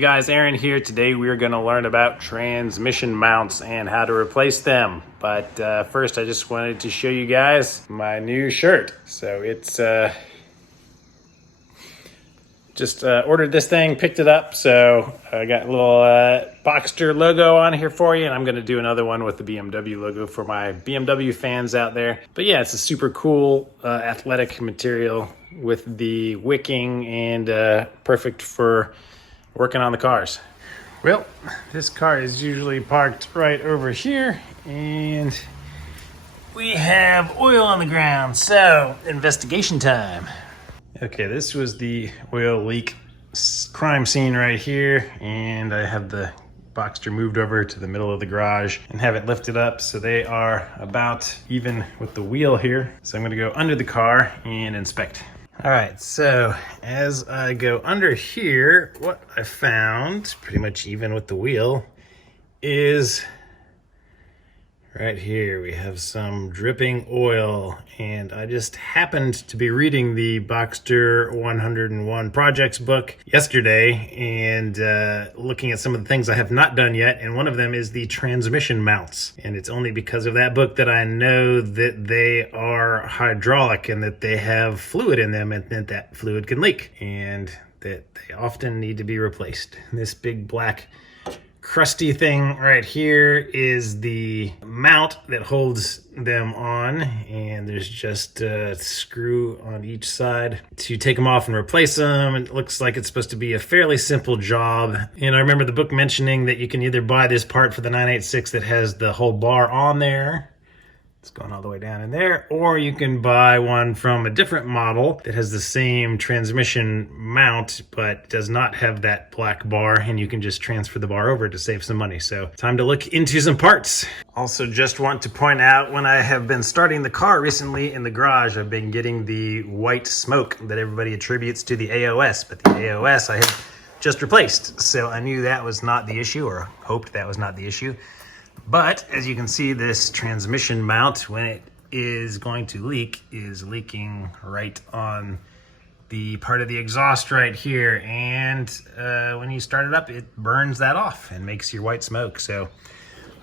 guys, Aaron here. Today we are going to learn about transmission mounts and how to replace them. But first I just wanted to show you guys my new shirt. So it's just ordered this thing, picked it up. So I got a little Boxster logo on here for you, and I'm going to do another one with the BMW logo for my BMW fans out there. But yeah, it's a super cool athletic material with the wicking and perfect for working on the cars. Well, this car is usually parked right over here, and we have oil on the ground, so investigation time. Okay, this was the oil leak crime scene right here, and I have the Boxster moved over to the middle of the garage and have it lifted up so they are about even with the wheel here. So I'm going to go under the car and inspect. All right, so as I go under here, what I found, pretty much even with the wheel, is right here we have some dripping oil, and I just happened to be reading the Boxster 101 Projects book yesterday and looking at some of the things I have not done yet, and one of them is the transmission mounts. And it's only because of that book that I know that they are hydraulic and that they have fluid in them, and that fluid can leak and that they often need to be replaced. This big black crusty thing right here is the mount that holds them on, and there's just a screw on each side to take them off and replace them. It looks like it's supposed to be a fairly simple job, and I remember the book mentioning that you can either buy this part for the 986 that has the whole bar on there, it's going all the way down in there, or you can buy one from a different model that has the same transmission mount but does not have that black bar, and you can just transfer the bar over to save some money. So time to look into some parts. Also just want to point out, when I have been starting the car recently in the garage, I've been getting the white smoke that everybody attributes to the AOS, but the AOS I had just replaced. So I knew that was not the issue, or hoped that was not the issue. But as you can see, this transmission mount, when it is going to leak, is leaking right on the part of the exhaust right here. And when you start it up, it burns that off and makes your white smoke. So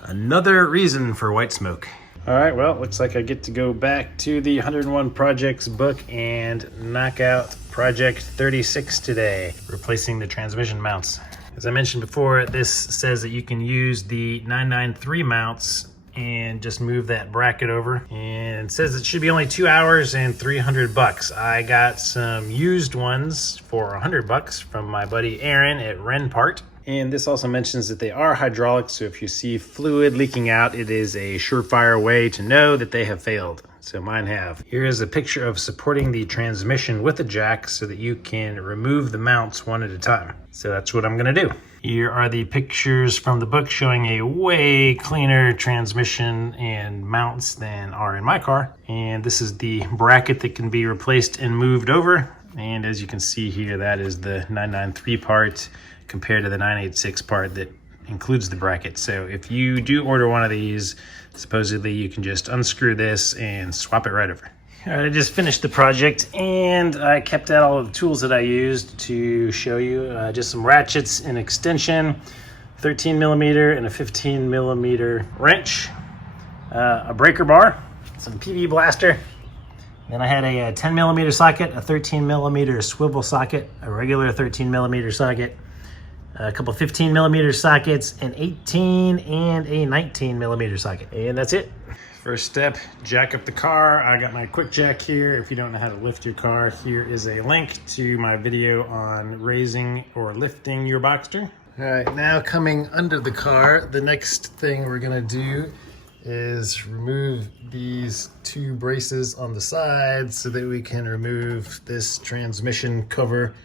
another reason for white smoke. All right, well, it looks like I get to go back to the 101 Projects book and knock out Project 36 today, replacing the transmission mounts. As I mentioned before, this says that you can use the 993 mounts and just move that bracket over. And it says it should be only 2 hours and $300. I got some used ones for $100 from my buddy Aaron at Renpart. And this also mentions that they are hydraulic, so if you see fluid leaking out, it is a surefire way to know that they have failed. So mine have. Here is a picture of supporting the transmission with a jack so that you can remove the mounts one at a time. So that's what I'm gonna do. Here are the pictures from the book showing a way cleaner transmission and mounts than are in my car. And this is the bracket that can be replaced and moved over. And as you can see here, that is the 993 part compared to the 986 part that includes the bracket. So if you do order one of these, supposedly you can just unscrew this and swap it right over. All right, I just finished the project, and I kept out all of the tools that I used to show you. Just some ratchets, an extension, 13 millimeter and a 15 millimeter wrench, a breaker bar, some PV blaster. Then I had a 10 millimeter socket, a 13 millimeter swivel socket, a regular 13 millimeter socket, a couple 15 millimeter sockets, an 18 and a 19 millimeter socket. And that's it. First step, jack up the car. I got my QuickJack here. If you don't know how to lift your car, here is a link to my video on raising or lifting your Boxster. All right, now coming under the car, the next thing we're gonna do is remove these two braces on the side so that we can remove this transmission cover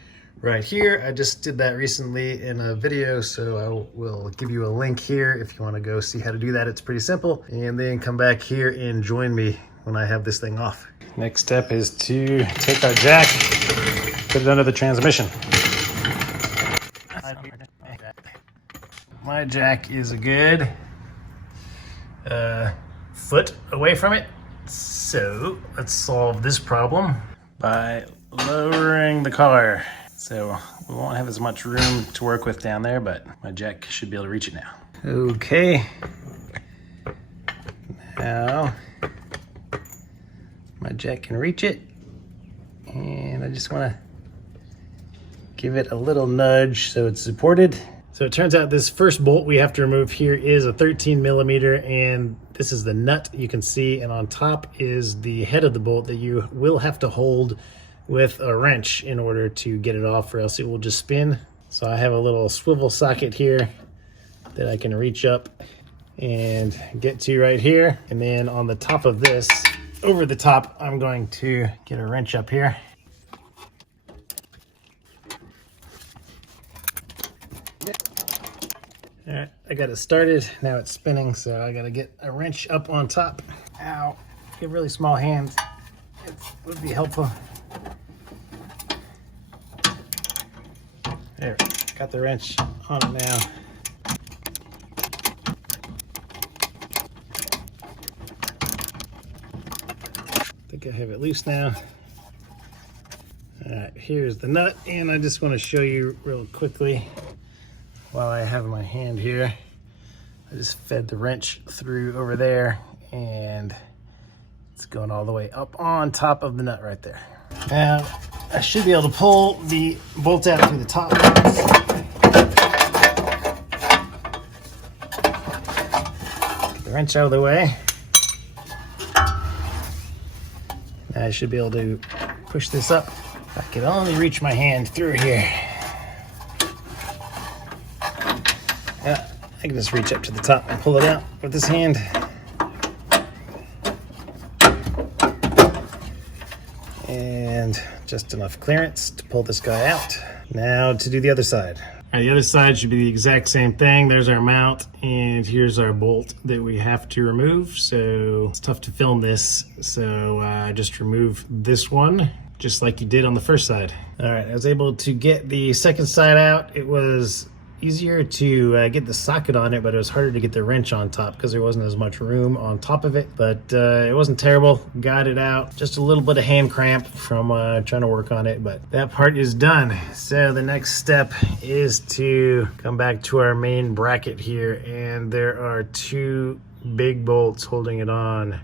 right here. I just did that recently in a video, so I will give you a link here if you want to go see how to do that. It's pretty simple. And then come back here and join me when I have this thing off. Next step is to take our jack, put it under the transmission. My jack is a good foot away from it. So let's solve this problem by lowering the car. So We won't have as much room to work with down there, but my jack should be able to reach it now. Okay. Now, my jack can reach it. And I just want to give it a little nudge so it's supported. So it turns out this first bolt we have to remove here is a 13 millimeter, and this is the nut you can see, and on top is the head of the bolt that you will have to hold with a wrench in order to get it off, or else it will just spin. So I have a little swivel socket here that I can reach up and get to right here. And then on the top of this, over the top, I'm going to get a wrench up here. All right, I got it started. Now it's spinning, so I got to get a wrench up on top. Ow, if you have really small hands, it would be helpful. There, got the wrench on it now. I think I have it loose now. All right, here's the nut, and I just want to show you real quickly while I have my hand here. I just fed the wrench through over there, and it's going all the way up on top of the nut right there. Now, I should be able to pull the bolt out through the top. Get the wrench out of the way. Now I should be able to push this up. I can only reach my hand through here. Yeah, I can just reach up to the top and pull it out with this hand. And just enough clearance to pull this guy out. Now to do the other side. All right, the other side should be the exact same thing. There's our mount, and here's our bolt that we have to remove. So it's tough to film this, so just remove this one, just like you did on the first side. All right, I was able to get the second side out. It was easier to get the socket on it, but it was harder to get the wrench on top because there wasn't as much room on top of it. But it wasn't terrible. Got it out. Just a little bit of hand cramp from trying to work on it, but that part is done. So the next step is to come back to our main bracket here, and there are two big bolts holding it on,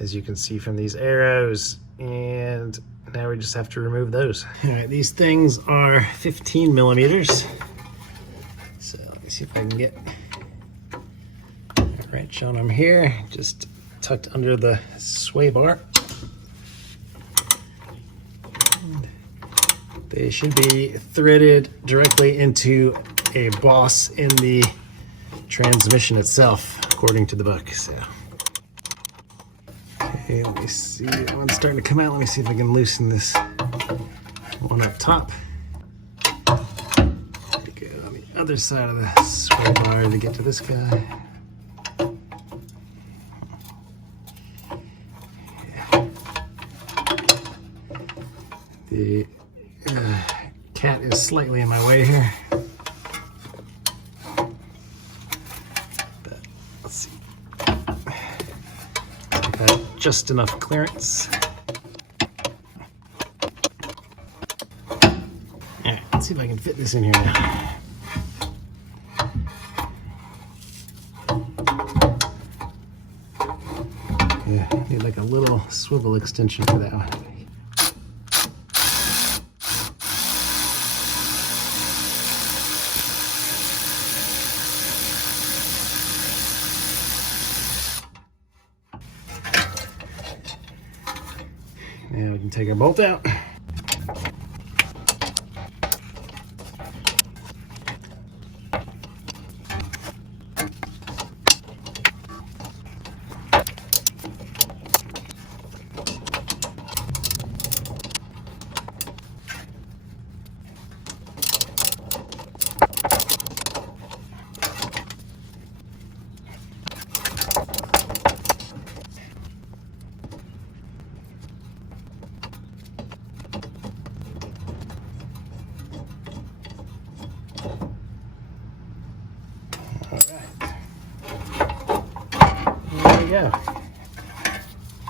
as you can see from these arrows, and now we just have to remove those. All right, these things are 15 millimeters. So let me see if I can get a wrench on them here, just tucked under the sway bar. And they should be threaded directly into a boss in the transmission itself, according to the book. So, okay, let me see. One's starting to come out. Let me see if I can loosen this one up top. Other side of the sway bar to get to this guy. Yeah. The cat is slightly in my way here. But let's see. I've got just enough clearance. All right, let's see if I can fit this in here now. Yeah, need like a little swivel extension for that one. Now we can take our bolt out. There we go.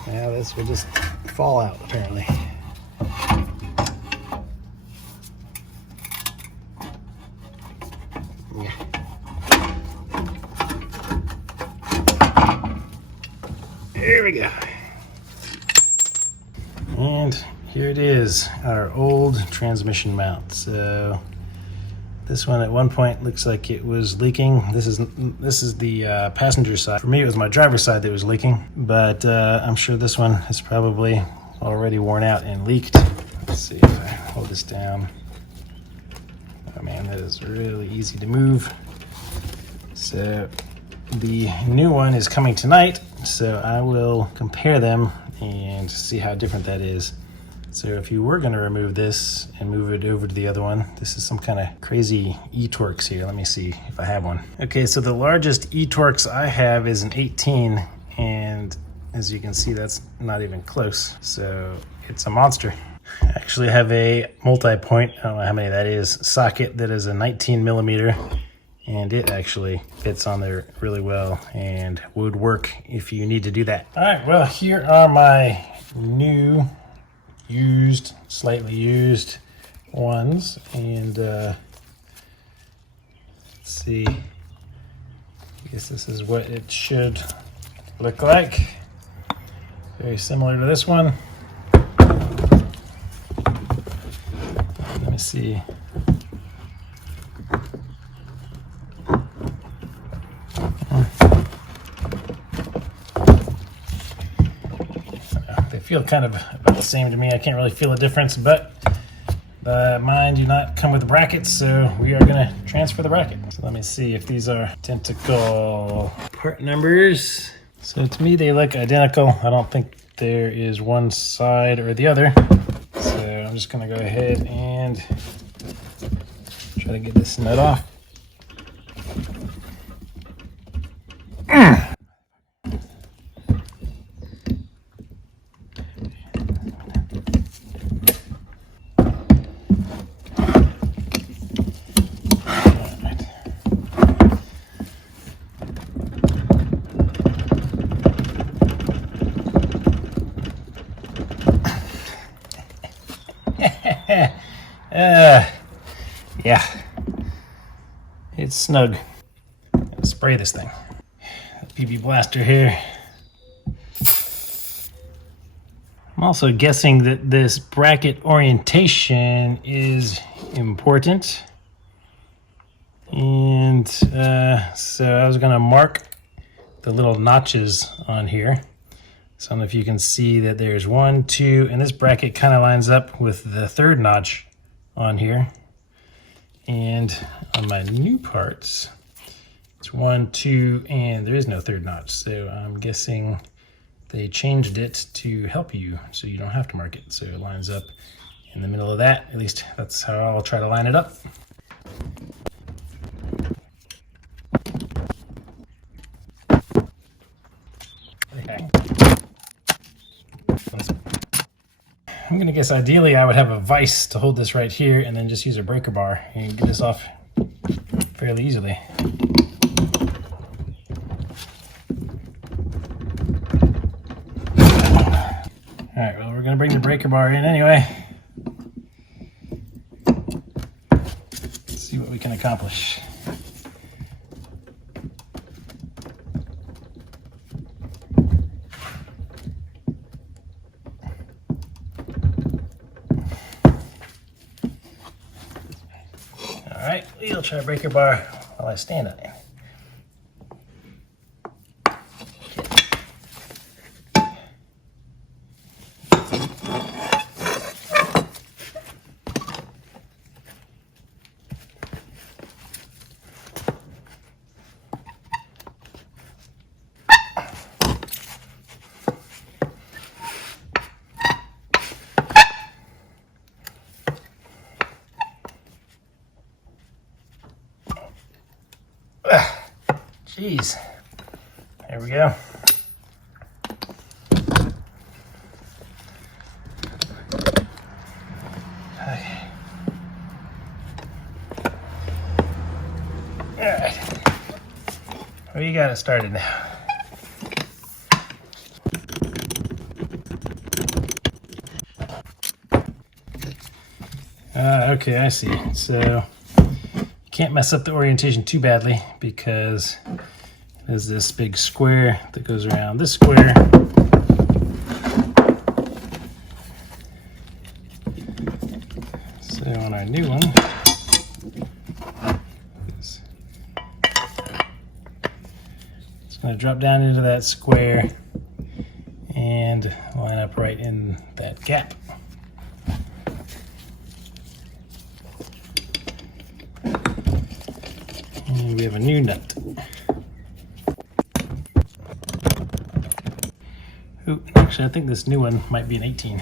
Now this will just fall out apparently. There we go. And here it is, our old transmission mount. So this one at one point looks like it was leaking. This is the passenger side. For me, it was my driver's side that was leaking, but I'm sure this one is probably already worn out and leaked. Let's see if I hold this down. Oh man, that is really easy to move. So the new one is coming tonight, so I will compare them and see how different that is. So if you were going to remove this and move it over to the other one, this is some kind of crazy e-Torx here. Let me see if I have one. Okay, so the largest e-Torx I have is an 18, and as you can see, that's not even close. So it's a monster. I actually have a multi-point, I don't know how many that is, socket that is a 19 millimeter, and it actually fits on there really well and would work if you need to do that. All right, well, here are my new slightly used ones, and let's see, I guess this is what it should look like. Very similar to this one. Let me see. They feel kind of about the same to me. I can't really feel a difference, but mine do not come with brackets, so we are going to transfer the bracket. So let me see if these are identical part numbers. So to me, they look identical. I don't think there is one side or the other. So I'm just going to go ahead and try to get this nut off. Yeah, it's snug. Let's spray this thing. PB blaster here. I'm also guessing that this bracket orientation is important. And so I was gonna mark the little notches on here. So I don't know if you can see that there's 1, 2, and this bracket kind of lines up with the third notch on here. And on my new parts, it's 1, 2, and there is no third notch. So I'm guessing they changed it to help you so you don't have to mark it. So it lines up in the middle of that. At least that's how I'll try to line it up. Okay. I'm gonna guess ideally I would have a vise to hold this right here and then just use a breaker bar and get this off fairly easily. All right, well, we're gonna bring the breaker bar in anyway. Let's see what we can accomplish. All right, we'll try breaker bar while I stand on it. Jeez, there we go. Okay. All right, well, you got it started now. Okay, I see. So you can't mess up the orientation too badly because There's this big square that goes around this square. So on our new one, it's going to drop down into that square and line up right in that gap. And we have a new nut. Ooh, actually, I think this new one might be an 18.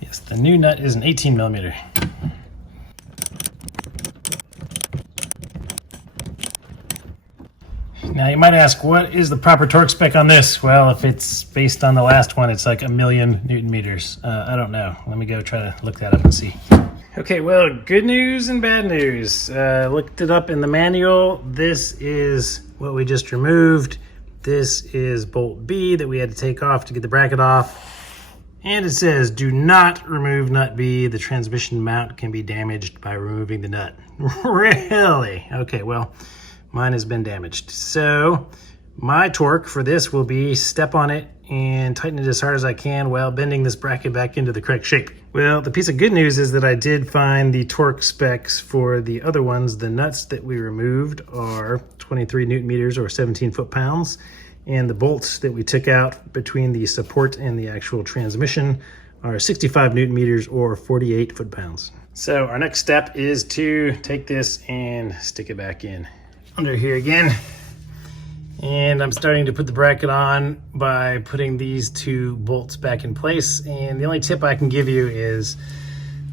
Yes, the new nut is an 18 millimeter. Now you might ask, what is the proper torque spec on this? Well, if it's based on the last one, it's like 1,000,000 Newton meters. I don't know. Let me go try to look that up and see. Okay, well, good news and bad news. Looked it up in the manual. This is what we just removed. This is bolt B that we had to take off to get the bracket off. And it says, do not remove nut B. The transmission mount can be damaged by removing the nut. Really? Okay, well, mine has been damaged. So my torque for this will be step on it and tighten it as hard as I can while bending this bracket back into the correct shape. Well, the piece of good news is that I did find the torque specs for the other ones. The nuts that we removed are 23 Newton meters or 17 foot-pounds. And the bolts that we took out between the support and the actual transmission are 65 Newton meters or 48 foot-pounds. So our next step is to take this and stick it back in under here again. And I'm starting to put the bracket on by putting these two bolts back in place. And the only tip I can give you is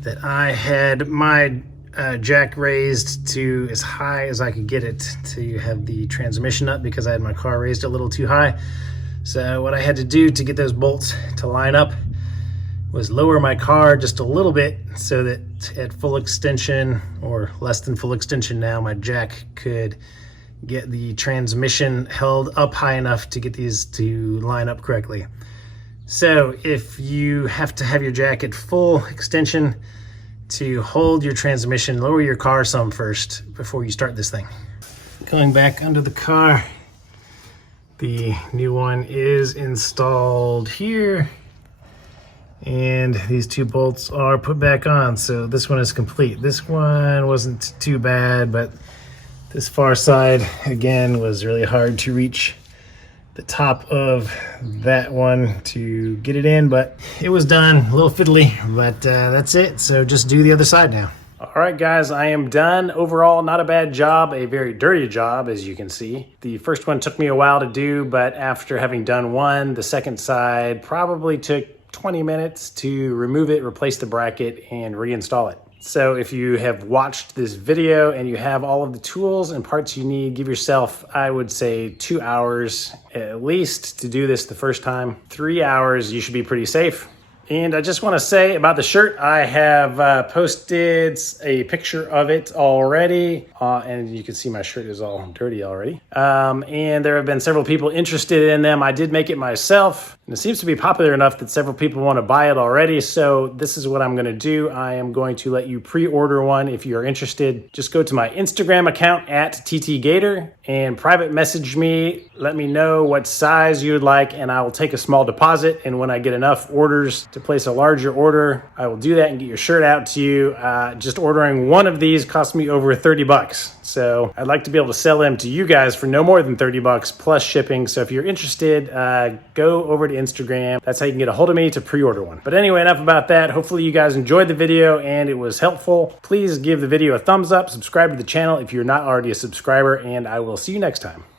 that I had my jack raised to as high as I could get it to have the transmission up because I had my car raised a little too high. So what I had to do to get those bolts to line up was lower my car just a little bit so that at full extension or less than full extension now, my jack could get the transmission held up high enough to get these to line up correctly. So if you have to have your jack at full extension to hold your transmission, lower your car some first before you start this thing. Going back under the car, the new one is installed here. And these two bolts are put back on, so this one is complete. This one wasn't too bad, but this far side, again, was really hard to reach the top of that one to get it in, but it was done. A little fiddly, but that's it. So just do the other side now. All right, guys, I am done. Overall, not a bad job, a very dirty job, as you can see. The first one took me a while to do, but after having done one, the second side probably took 20 minutes to remove it, replace the bracket, and reinstall it. So if you have watched this video and you have all of the tools and parts you need, give yourself, I would say, 2 hours at least to do this the first time. 3 hours, you should be pretty safe. And I just want to say about the shirt, I have posted a picture of it already, and you can see my shirt is all dirty already. And there have been several people interested in them. I did make it myself, and it seems to be popular enough that several people want to buy it already. So this is what I'm going to do. I am going to let you pre-order one if you're interested. Just go to my Instagram account at ttgator and private message me. Let me know what size you would like, and I will take a small deposit. And when I get enough orders to place a larger order, I will do that and get your shirt out to you. Just ordering one of these cost me over 30 bucks. So I'd like to be able to sell them to you guys for no more than 30 bucks plus shipping. So if you're interested, go over to Instagram. That's how you can get a hold of me to pre-order one. But anyway, enough about that. Hopefully you guys enjoyed the video and it was helpful. Please give the video a thumbs up, subscribe to the channel if you're not already a subscriber, and I will see you next time.